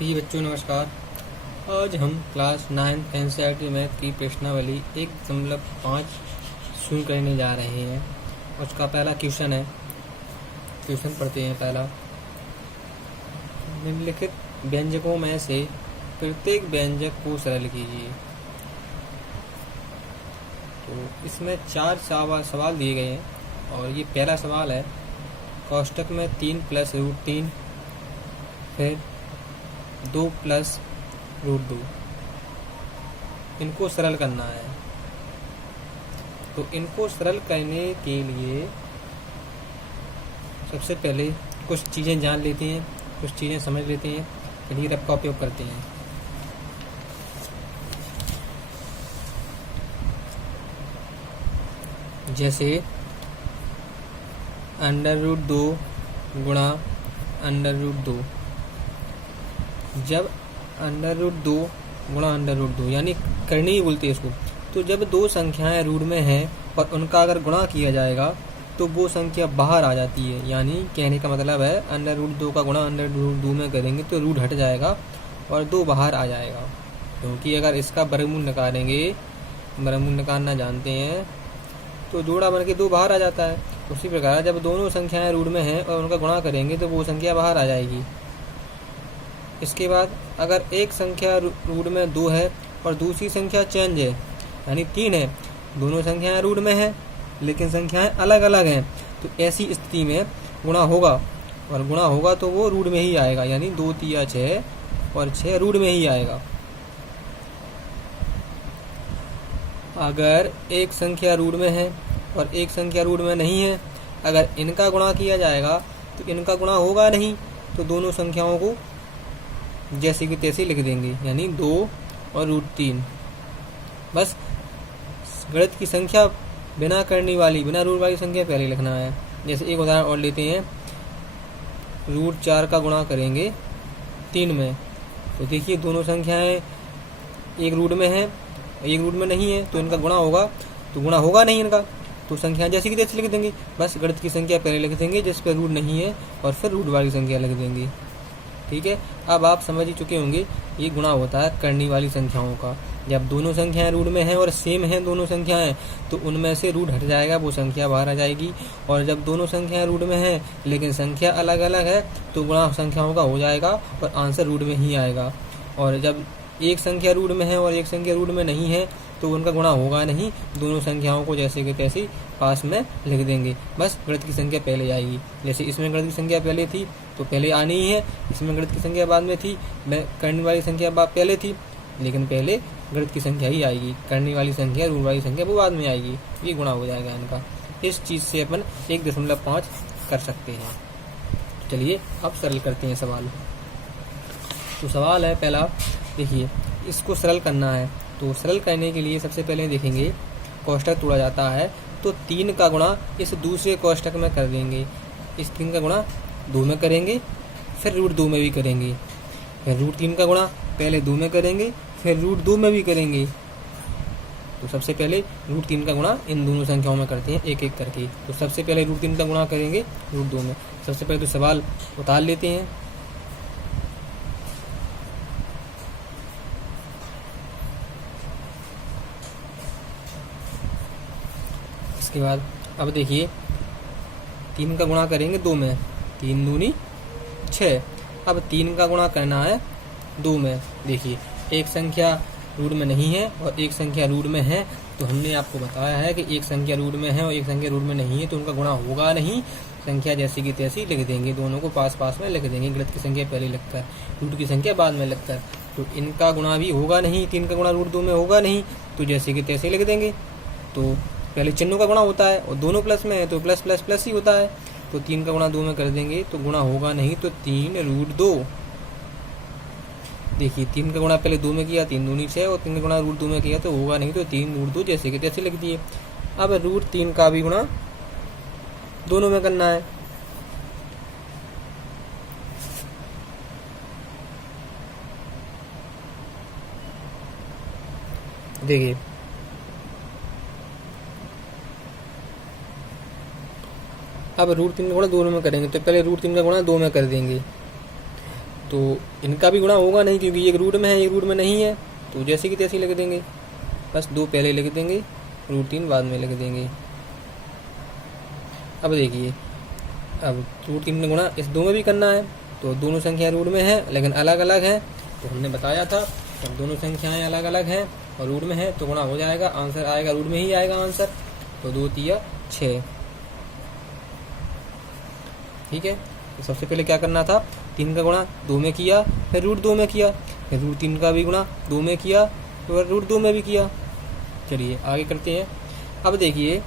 जी बच्चों नमस्कार। आज हम क्लास 9 एनसीईआरटी मैथ की प्रश्नावली 1.5 शुरू करने जा रहे हैं। उसका पहला क्वेश्चन है। क्वेश्चन पढ़ते हैं। पहला, निम्नलिखित व्यंजकों में से प्रत्येक व्यंजक को सरल कीजिए। तो इसमें 4 सवाल दिए गए हैं और ये पहला सवाल है। कोष्टक में 3 + √3 फिर 2 + √2, इनको सरल करना है। तो इनको सरल करने के लिए सबसे पहले कुछ चीज़ें जान लेते हैं, कुछ चीज़ें समझ लेते हैं, फिर रफ का उपयोग करते हैं। जैसे √2 गुणा √2। जब √2 गुणा √2 यानी करनी ही बोलते हैं इसको। तो जब दो संख्याएं रूट में हैं और उनका अगर गुणा किया जाएगा तो वो संख्या बाहर आ जाती है। यानी कहने का मतलब है √2 का गुणा √2 में करेंगे तो रूट हट जाएगा और 2 बाहर आ जाएगा। क्योंकि अगर इसका वर्गमूल निकालेंगे, वर्गमूल निकालना जानते हैं, तो जोड़ा बन के 2 बाहर आ जाता है। उसी प्रकार जब दोनों संख्याएं रूट में हैं और उनका गुणा करेंगे तो वो संख्या बाहर आ जाएगी। इसके बाद अगर एक संख्या रूट में 2 है और दूसरी संख्या चेंज है यानी 3 है, दोनों संख्याएं रूट में हैं लेकिन संख्याएं अलग अलग हैं, तो ऐसी स्थिति में गुणा होगा और गुणा होगा तो वो रूट में ही आएगा। यानी 2 3 6 और 6 रूट में ही आएगा। अगर एक संख्या रूट में है और एक संख्या रूट में नहीं है, अगर इनका गुणा किया जाएगा तो इनका गुणा होगा नहीं, तो दोनों संख्याओं को जैसे कि तैसे लिख देंगे। यानी 2 और √3। बस गणित की संख्या बिना करने वाली, बिना रूट वाली संख्या पहले लिखना है। जैसे एक उदाहरण और लेते हैं। √4 का गुणा करेंगे 3 में, तो देखिए दोनों संख्याएं एक रूट में है, एक रूट में नहीं है, तो इनका गुणा होगा, तो गुणा होगा नहीं इनका, तो संख्या जैसे कि तैसे लिख देंगे। बस गणित की संख्या पहले लिख देंगे जिस पर रूट नहीं है और फिर रूट वाली संख्या लिख देंगे। ठीक है, अब आप समझ ही चुके होंगे ये गुणा होता है करने वाली संख्याओं का। जब दोनों संख्याएं रूट में हैं और सेम हैं दोनों संख्याएं, तो उनमें से रूट हट जाएगा, वो संख्या बाहर आ जाएगी। और जब दोनों संख्याएं रूट में हैं लेकिन संख्या अलग अलग है, तो गुणा संख्याओं का हो जाएगा और आंसर रूट में ही आएगा। और जब एक संख्या रूट में है और एक संख्या रूट में नहीं है, तो उनका गुणा होगा नहीं, दोनों संख्याओं को जैसे कि तैसे पास में लिख देंगे। बस गणित की संख्या पहले आएगी। जैसे इसमें गणित की संख्या पहले थी तो पहले आनी ही है, इसमें गणित की संख्या बाद में थी, करने वाली संख्या पहले थी, लेकिन पहले गणित की संख्या ही आएगी। करने वाली संख्या, रूट वाली संख्या वो बाद में आएगी। ये गुणा हो जाएगा इनका। इस चीज़ से अपन 1.5 कर सकते हैं। चलिए अब सरल करते हैं सवाल। तो सवाल है पहला, देखिए इसको सरल करना है। तो सरल करने के लिए सबसे पहले देखेंगे कोष्टक तोड़ा जाता है, तो 3 का गुणा इस दूसरे कोष्टक में कर देंगे। इस 3 का गुणा 2 में करेंगे, फिर √2 में भी करेंगे, फिर √3 का गुणा पहले 2 में करेंगे, फिर √2 में भी करेंगे। तो सबसे पहले √3 का गुणा इन दोनों संख्याओं में करते हैं एक एक करके। तो सबसे पहले √3 का गुणा करेंगे √2 में। सबसे पहले तो सवाल उतार लेते हैं। इसके बाद अब देखिए 3 का गुणा करेंगे 2 में, 3 दूनी 6। अब 3 का गुणा करना है 2 में। देखिए एक संख्या रूट में नहीं है और एक संख्या रूट में है, तो हमने आपको बताया है कि एक संख्या रूट में है और एक संख्या रूट में नहीं है, तो उनका गुणा होगा नहीं। संख्या जैसी की तैसी लिख देंगे, दोनों को पास पास में लिख देंगे। गणित की संख्या पहले लिखता है, रूट की संख्या बाद में लिखता है। तो इनका गुणा भी होगा नहीं, 3 का गुणा √2 में होगा नहीं, तो जैसे कि तैसे लिख देंगे। तो पहले चिन्हों का गुणा होता है और दोनों प्लस में है तो प्लस प्लस प्लस ही होता है। तो 3 का गुणा 2 में कर देंगे तो गुणा होगा नहीं, तो 3 √2। देखिए 3 का गुणा पहले 2 में किया, 3 दूनी 6, और 3 का गुणा √2 में किया तो होगा नहीं, तो 3 √2 जैसे कि तैसे लिख दिए। अब √3 का भी गुणा दोनों में करना है। देखिए अब √3 का गुणा दोनों में करेंगे, तो पहले √3 का गुणा 2 में कर देंगे, तो इनका भी गुणा होगा नहीं, क्योंकि एक रूट में है एक रूट में नहीं है, तो जैसे कि तैसे लिख देंगे। बस 2 पहले लिख देंगे, √3 बाद में लिख देंगे। अब देखिए, अब √3 का गुणा इस 2 में भी करना है, तो दोनों संख्या रूट में है लेकिन अलग अलग है, तो हमने बताया था जब दोनों संख्याएं अलग अलग हैं और रूट में है तो गुणा हो जाएगा, आंसर आएगा रूट में ही आएगा आंसर। तो 2 तिया 6। ठीक है, तो सबसे पहले क्या करना था, 3 का गुणा 2 में किया, फिर √2 में किया, फिर √3 का भी गुणा 2 में किया, फिर √2 में भी किया। चलिए आगे करते हैं। अब देखिए,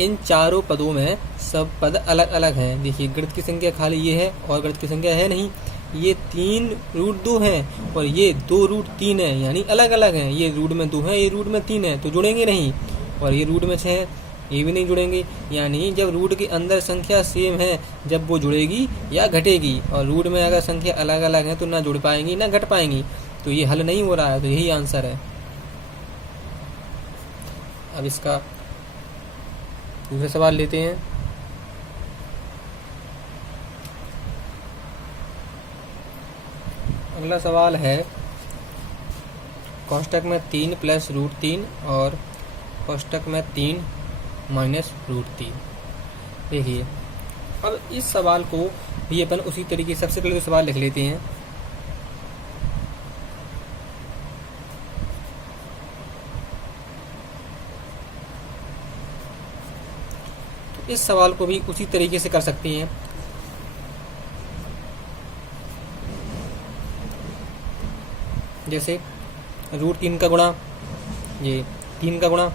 इन चारों पदों में सब पद अलग अलग हैं। देखिए, गणित की संख्या खाली ये है और गणित की संख्या है नहीं। ये 3 √2 हैं और ये 2 √3 है, यानी अलग अलग हैं। ये रूट में 2 है, ये रूट में 3 है, तो जुड़ेंगे नहीं। और ये रूट में 6 है, ये भी नहीं जुड़ेंगे। यानी जब रूट के अंदर संख्या सेम है जब वो जुड़ेगी या घटेगी, और रूट में अगर संख्या अलग अलग है तो ना जुड़ पाएंगी ना घट पाएंगी, तो ये हल नहीं हो रहा है, तो यही आंसर है। अब इसका दूसरा सवाल लेते हैं। अगला सवाल है, कोष्टक में 3 + √3 और कोष्टक में 3 - √3। देखिए, अब इस सवाल को भी अपन उसी तरीके, सबसे पहले तो सवाल लिख लेते हैं। तो इस सवाल को भी उसी तरीके से कर सकते हैं। जैसे √3 का गुणा, ये 3 का गुणा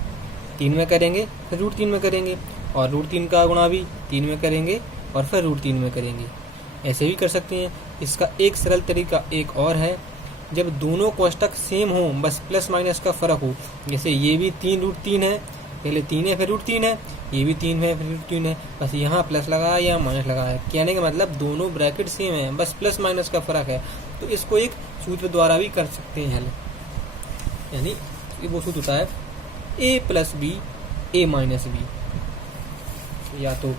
3 में करेंगे, फिर √3 में करेंगे, और √3 का गुणा भी 3 में करेंगे और फिर √3 में करेंगे। ऐसे भी कर सकते हैं। इसका एक सरल तरीका एक और है, जब दोनों कोष्टक सेम हो, बस प्लस माइनस का फर्क हो। जैसे ये भी 3 √3 है, पहले 3 है फिर √3 है, ये भी 3 है फिर √3 है, बस यहाँ प्लस लगाया या माइनस लगाया। कहने का मतलब दोनों ब्रैकेट सेम है, बस प्लस माइनस का फर्क है। तो इसको एक सूत्र द्वारा भी कर सकते हैं हल। यानी वो सूत्र होता है a + b a - b। या तो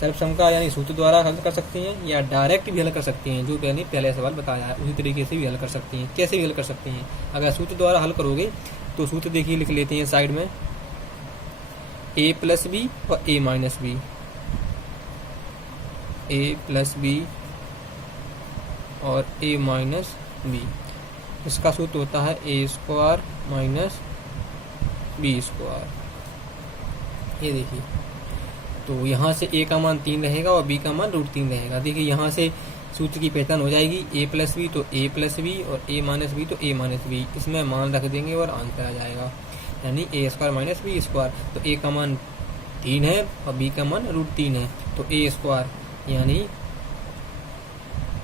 सर्वसम का यानी सूत्र द्वारा हल कर सकते हैं, या डायरेक्ट भी हल कर सकते हैं, जो मैंने पहले सवाल बताया है उसी तरीके से भी हल कर सकते हैं। कैसे भी हल कर सकते हैं, अगर सूत्र द्वारा हल करोगे तो सूत्र देखिए लिख लेते हैं साइड में, a + b और a - b, a + b और a - b। इसका सूत्र होता है a² - b²। ये देखिए, तो यहाँ से a का मान 3 रहेगा और b का मान √3 रहेगा। देखिए यहाँ से सूत्र की पहचान हो जाएगी, a + b तो a + b और a - b तो a - b। इसमें मान रख देंगे और आंसर आ जाएगा, यानी a² - b²। तो a का मान 3 है और b का मान √3 है, तो a² यानी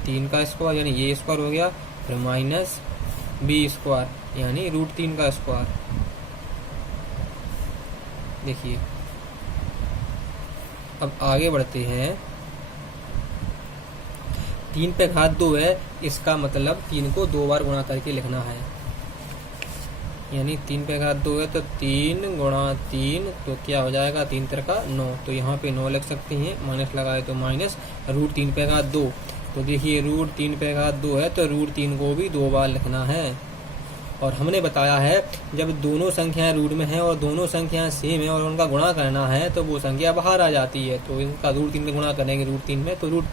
3 का स्क्वायर यानी a² हो गया, फिर माइनस b² यानी √3 का स्क्वायर। देखिए, अब आगे बढ़ते हैं। 3 पे घात 2 है, इसका मतलब 3 को 2 बार गुणा करके लिखना है। यानी 3 पे घात 2 है तो 3 × 3, तो क्या हो जाएगा, 3 × 3 = 9। तो यहाँ पे 9 लिख सकते हैं, माइनस लगाए तो माइनस, √3 पे घात 2। तो देखिए √3 पे घात 2 है तो √3 को भी 2 बार लिखना है। और हमने बताया है जब दोनों संख्याएं रूट में हैं और दोनों संख्याएं सेम है और उनका गुणा करना है तो वो संख्या बाहर आ जाती है। तो इनका √3 में गुणा करेंगे √3 में, तो रूट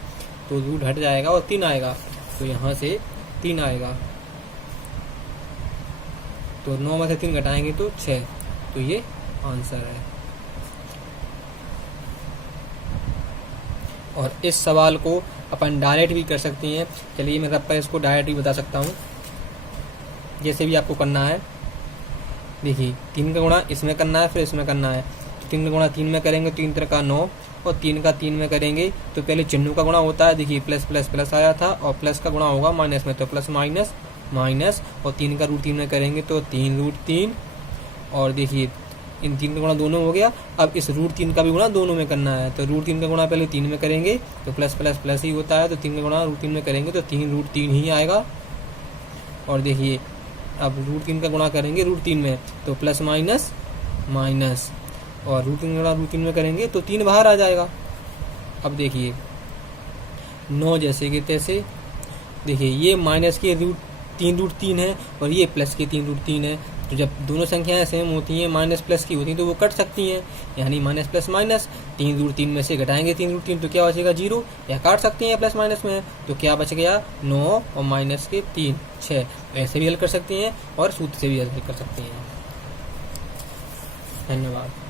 हट जाएगा और 3 आएगा, तो यहाँ से 3 आएगा। तो 9 में से 3 घटाएंगे तो 6, तो ये आंसर है। और इस सवाल को अपन डायरेक्ट भी कर सकते हैं। चलिए मैं रब पर इसको डायरेक्ट भी बता सकता हूँ, जैसे भी आपको करना है। देखिए 3 का गुणा इसमें करना है फिर इसमें करना है, तो 3 का गुणा 3 में करेंगे, 3 × 3 = 9 और 3 का 3 में करेंगे तो पहले चिन्हों का गुणा होता है। देखिए प्लस प्लस प्लस आया था और प्लस का गुणा होगा माइनस में, तो प्लस माइनस माइनस, और 3 का √3 में करेंगे तो 3 √3। और देखिए इन 3 का गुणा दोनों हो गया। अब इस √3 का भी गुणा दोनों में करना है, तो √3 का गुणा पहले 3 में करेंगे तो प्लस प्लस प्लस ही होता है, तो 3 का गुणा √3 में करेंगे तो 3 √3 ही आएगा। और देखिए अब √3 का गुणा करेंगे √3 में तो प्लस माइनस माइनस, और √3 का गुणा √3 में करेंगे तो 3 बाहर आ जाएगा। अब देखिए 9 जैसे के तैसे। देखिए ये माइनस के तीन रूट तीन है और ये प्लस के 3 रूट 3 है। तो जब दोनों संख्याएं सेम होती हैं, माइनस प्लस की होती हैं, तो वो कट सकती हैं, यानी माइनस प्लस माइनस। 3 रूट 3 में से घटाएंगे 3 रूट 3 तो क्या बचेगा 0, या काट सकती हैं प्लस माइनस में, तो क्या बच गया 9 और माइनस के 3 6। ऐसे भी हल कर सकती हैं और सूत्र से भी हल कर सकती हैं। धन्यवाद।